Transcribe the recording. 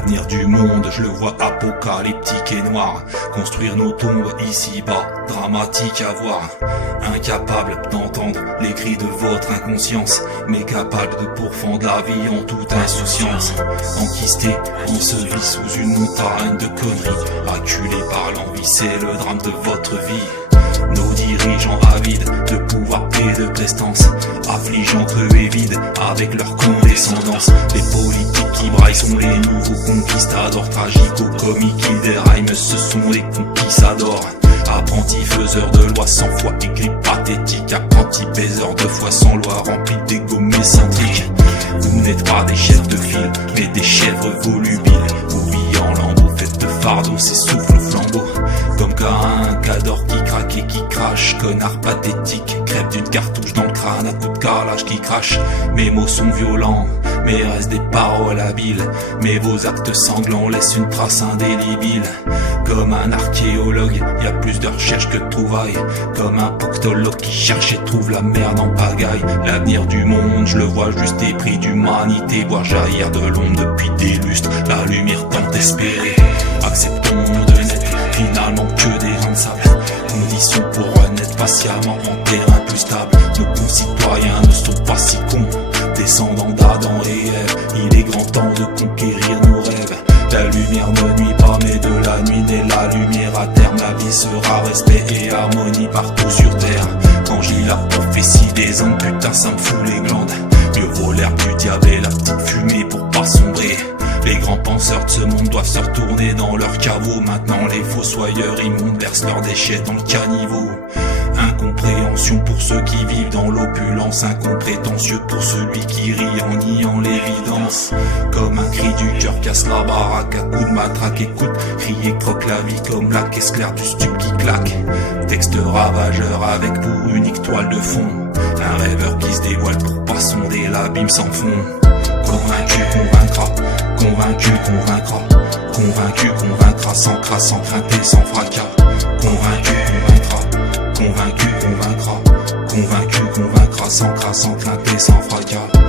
L'avenir du monde, je le vois apocalyptique et noir. Construire nos tombes ici-bas, dramatique à voir. Incapable d'entendre les cris de votre inconscience, mais capable de pourfendre la vie en toute insouciance. Enquisté, enseveli sous une montagne de conneries. Acculé par l'envie, c'est le drame de votre vie. Nos dirigeants avides de pouvoir et de prestance, affligeant eux et vides avec leur condescendance. Les politiques qui braillent sont les nouveaux conquistadors, tragico-comiques, ils déraillent, mais ce sont les conquistadors. Apprentis faiseurs de lois sans foi, écrits pathétiques, apprentis baiseurs de foi sans loi, remplis d'ego mécentriques. Vous n'êtes pas des chefs de file, mais des chèvres volubiles. Vous vivez en lambeaux, faites de fardeau, c'est souffle au flambeau. Comme un cador qui craque et qui crache, connard pathétique, crève d'une cartouche dans le crâne à coup de carrelage qui crache. Mes mots sont violents, mais restent des paroles habiles. Mais vos actes sanglants laissent une trace indélébile. Comme un archéologue, y a plus de recherche que de trouvailles. Comme un proctologue qui cherche et trouve la merde en pagaille. L'avenir du monde, je le vois juste épris d'humanité. Voir jaillir de l'ombre depuis des lustres la lumière tant espérée. Acceptons de n'être finalement que des grains de sable. Conditions pour renaître patiemment en terrain plus stable. Nos concitoyens ne sont pas si cons, descendants d'Adam et Ève. Il est grand temps de conquérir nos rêves. La lumière ne nuit pas, mais de la nuit naît la lumière. À terme, la vie sera respect et harmonie partout sur terre. Quand je lis la prophétie des hommes, putain ça me fout les glandes. Mieux vaut l'air du diable et la petite fumée pour pas sombrer. Les grands penseurs de ce monde doivent se retourner dans leur caveau. Maintenant les fossoyeurs immondes versent leurs déchets dans le caniveau. Incompréhension pour ceux qui vivent dans l'opulence, incomprétentieux pour celui qui rit en niant l'évidence. Comme un cri du cœur casse la baraque à coups de matraque. Écoute, crier croque la vie comme la caisse claire du stup qui claque. Texte ravageur avec pour unique toile de fond un rêveur qui se dévoile pour pas sonder l'abîme sans fond. Convaincu, convaincra, convaincu, convaincra. Convaincu, convaincra, sans crasse, sans crainte et sans fracas. Convaincu, convaincra, convaincu, convaincra. Convaincu, convaincra, sans crasse, sans crainte et sans fracas.